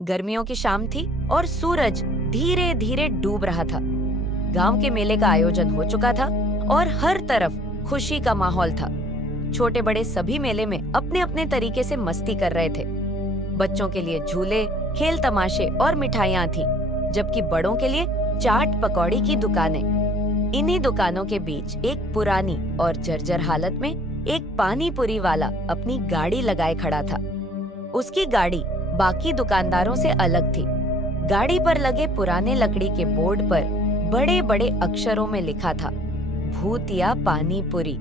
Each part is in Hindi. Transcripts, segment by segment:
गर्मियों की शाम थी और सूरज धीरे धीरे डूब रहा था। गांव के मेले का आयोजन हो चुका था और हर तरफ खुशी का माहौल था। छोटे बड़े सभी मेले में अपने अपने तरीके से मस्ती कर रहे थे। बच्चों के लिए झूले, खेल तमाशे और मिठाइयाँ थी, जबकि बड़ों के लिए चाट पकौड़ी की दुकानें। इन्हीं दुकानों के बीच एक पुरानी और जर्जर हालत में एक पानी पूरी वाला अपनी गाड़ी लगाए खड़ा था। उसकी गाड़ी बाकी दुकानदारों से अलग थी। गाड़ी पर लगे पुराने लकड़ी के बोर्ड पर बड़े बड़े अक्षरों में लिखा था, भूतिया पानी पूरी,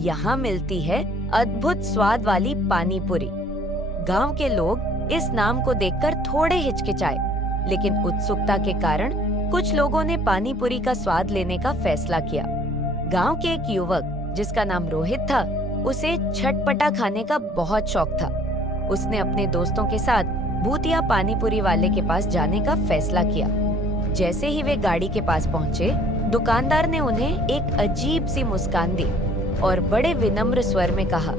यहाँ मिलती है अद्भुत स्वाद वाली पानी पूरी। गांव के लोग इस नाम को देखकर थोड़े हिचकिचाए, लेकिन उत्सुकता के कारण कुछ लोगों ने पानी पूरी का स्वाद लेने का फैसला किया। गांव के एक युवक जिसका नाम रोहित था, उसे चटपटा खाने का बहुत शौक था। उसने अपने दोस्तों के साथ भूतिया पानी पूरी वाले के पास जाने का फैसला किया। जैसे ही वे गाड़ी के पास पहुंचे, दुकानदार ने उन्हें एक अजीब सी मुस्कान दी और बड़े विनम्र स्वर में कहा,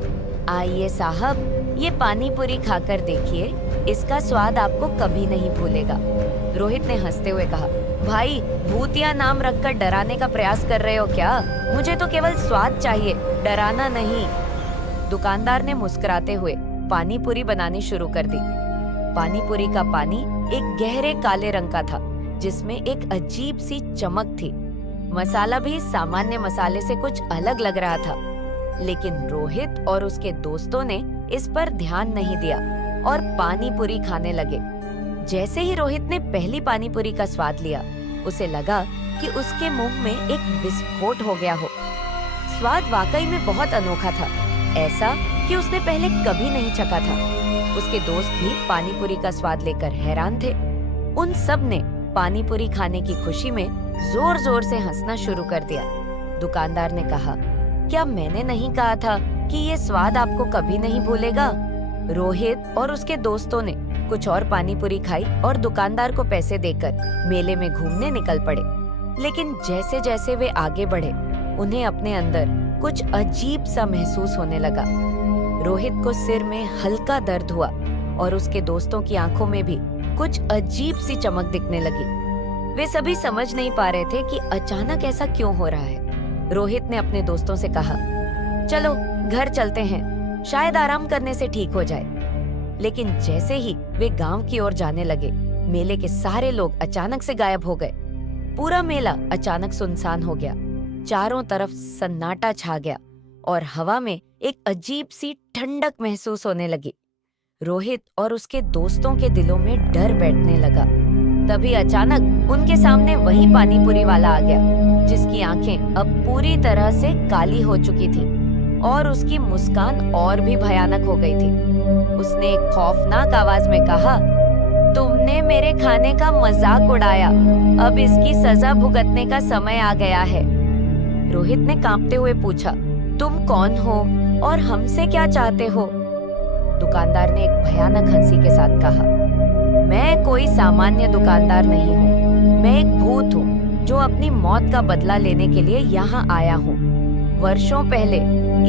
आइए साहब, ये पानी पूरी खाकर देखिए, इसका स्वाद आपको कभी नहीं भूलेगा। रोहित ने हंसते हुए कहा, भाई, भूतिया नाम रखकर डराने का प्रयास कर रहे हो क्या? मुझे तो केवल स्वाद चाहिए, डराना नहीं। दुकानदार ने मुस्कुराते हुए पानी पूरी बनानी शुरू कर दी। पानी पूरी का पानी एक गहरे काले रंग का था, जिसमें एक अजीब सी चमक थी। मसाला भी सामान्य मसाले से कुछ अलग लग रहा था, लेकिन रोहित और उसके दोस्तों ने इस पर ध्यान नहीं दिया और पानी पूरी खाने लगे। जैसे ही रोहित ने पहली पानी पूरी का स्वाद लिया, उसे लगा कि उसके मुंह में एक विस्फोट हो गया हो। स्वाद वाकई में बहुत अनोखा था, ऐसा कि उसने पहले कभी नहीं चखा था। उसके दोस्त भी पानी पूरी का स्वाद लेकर हैरान थे। उन सब ने पानी पूरी खाने की खुशी में जोर जोर से हंसना शुरू कर दिया। दुकानदार ने कहा, क्या मैंने नहीं कहा था कि ये स्वाद आपको कभी नहीं भूलेगा? रोहित और उसके दोस्तों ने कुछ और पानी पूरी खाई और दुकानदार को पैसे देकर मेले में घूमने निकल पड़े। लेकिन जैसे जैसे वे आगे बढ़े, उन्हें अपने अंदर कुछ अजीब सा महसूस होने लगा। रोहित को सिर में हल्का दर्द हुआ और उसके दोस्तों की आंखों में भी कुछ अजीब सी चमक दिखने लगी। वे सभी समझ नहीं पा रहे थे कि अचानक ऐसा क्यों हो रहा है। रोहित ने अपने दोस्तों से कहा, चलो घर चलते हैं, शायद आराम करने से ठीक हो जाए। लेकिन जैसे ही वे गांव की ओर जाने लगे, मेले के सारे लोग अचानक से गायब हो गए। पूरा मेला अचानक सुनसान हो गया। चारों तरफ सन्नाटा छा गया और हवा में एक अजीब सी ठंडक महसूस होने लगी। रोहित और उसके दोस्तों के दिलों में डर बैठने लगा। तभी अचानक उनके सामने वही पानी पूरी वाला आ गया, जिसकी आंखें अब पूरी तरह से काली हो चुकी थीं और उसकी मुस्कान और भी भयानक हो गई थी। उसने एक खौफनाक आवाज में कहा, तुमने मेरे खाने का मजाक उड़ाया, अब इसकी सजा भुगतने का समय आ गया है। रोहित ने कांपते हुए पूछा, तुम कौन हो और हमसे क्या चाहते हो? दुकानदार ने एक भयानक हंसी के साथ कहा, मैं कोई सामान्य दुकानदार नहीं हूँ, मैं एक भूत हूँ जो अपनी मौत का बदला लेने के लिए यहाँ आया हूँ। वर्षों पहले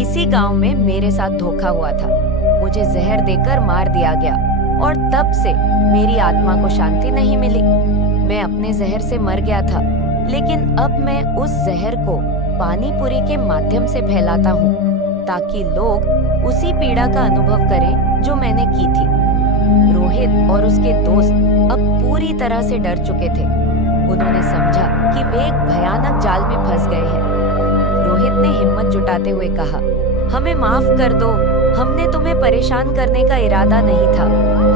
इसी गांव में मेरे साथ धोखा हुआ था, मुझे जहर देकर मार दिया गया और तब से मेरी आत्मा को शांति नहीं मिली। मैं अपने जहर से मर गया था, लेकिन अब मैं उस जहर को पानी पूरी के माध्यम से फैलाता हूँ, ताकि लोग उसी पीड़ा का अनुभव करें जो मैंने की थी। रोहित और उसके दोस्त अब पूरी तरह से डर चुके थे। उन्होंने समझा कि वे एक भयानक जाल में फंस गए हैं। रोहित ने हिम्मत जुटाते हुए कहा, हमें माफ कर दो, हमने तुम्हें परेशान करने का इरादा नहीं था,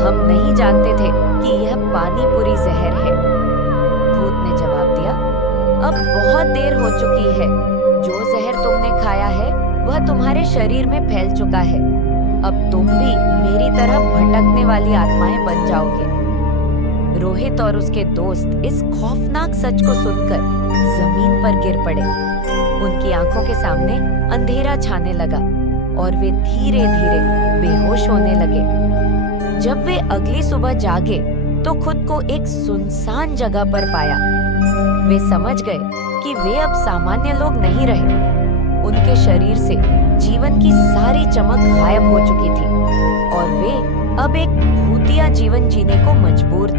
हम नहीं जानते थे कि यह पानी पूरी जहर है। भूत ने जवाब दिया, अब बहुत देर हो चुकी है, जो जहर तुमने खाया है वह तुम्हारे शरीर में फैल चुका है, अब तुम भी मेरी तरह भटकने वाली आत्माएं बन जाओगे। रोहित और उसके दोस्त इस खौफनाक सच को सुनकर जमीन पर गिर पड़े। उनकी आंखों के सामने अंधेरा छाने लगा और वे धीरे धीरे बेहोश होने लगे। जब वे अगली सुबह जागे तो खुद को एक सुनसान जगह पर पाया। वे समझ गए कि वे अब सामान्य लोग नहीं रहे। उनके शरीर से जीवन की सारी चमक गायब हो चुकी थी और वे अब एक भूत युवतियां जीवन जीने को मजबूर